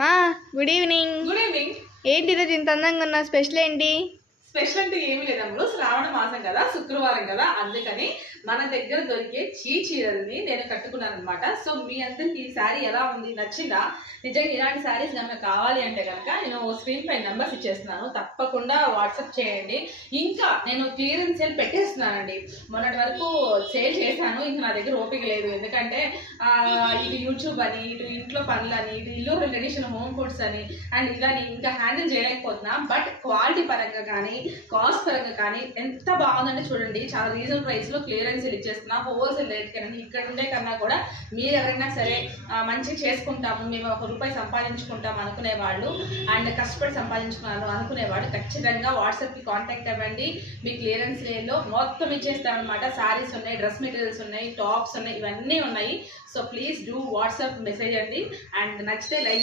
మా good evening. Good evening. ఏంటి ఈరోజు ఇంత అందంగా ఉన్న స్పెషల్ ఏంటి? స్పెషల్ అంటే ఏమి లేదమ్ముడు, శ్రావణ మాసం కదా, శుక్రవారం కదా, అందుకని మన దగ్గర దొరికే చీరల్ని నేను కట్టుకున్నాను అనమాట. సో మీ అందరికి ఈ శారీ ఎలా ఉంది, నచ్చిందా? నిజంగా ఇలాంటి శారీస్ కనుక కావాలి అంటే కనుక నేను స్క్రీన్ పై నెంబర్స్ ఇచ్చేస్తున్నాను, తప్పకుండా వాట్సాప్ చేయండి. ఇంకా నేను క్లియరెన్స్ సేల్ పెట్టేస్తున్నానండి. మొన్నటి వరకు సేల్ చేశాను, ఇంకా నా దగ్గర ఓపిక లేదు. ఎందుకంటే ఇటు యూట్యూబ్ అని, ఇటు ఇంట్లో పనులని, ఇటు ఇల్లు ట్రెడిషనల్ హోమ్ ఫుడ్స్ అని అండ్ ఇలా ఇంకా హ్యాండిల్ చేయలేకపోతున్నా. బట్ క్వాలిటీ పరంగా కానీ కాస్ట్ పరంగా కానీ ఎంత బాగుందంటే చూడండి, చాలా రీజనబుల్ ప్రైస్ లో క్లియరెన్స్ ఇచ్చేస్తున్నా. హోల్సేల్ రేట్ కన్నా ఇక్కడ ఉండే కన్నా కూడా మీరు ఎవరైనా సరే మంచిగా చేసుకుంటాము, మేము ₹1 సంపాదించుకుంటాం అనుకునే వాళ్ళు అండ్ కష్టపడి సంపాదించుకున్నాను అనుకునేవాడు ఖచ్చితంగా వాట్సాప్ కి కాంటాక్ట్ అవ్వండి. మీ క్లియరెన్స్ లో మొత్తం ఇచ్చేస్తాం అనమాట. శారీస్ ఉన్నాయి, డ్రెస్ మెటీరియల్స్ ఉన్నాయి, టాప్స్ ఉన్నాయి, ఇవన్నీ ఉన్నాయి. So please do WhatsApp message అండి. అండ్ నచ్చితే లైక్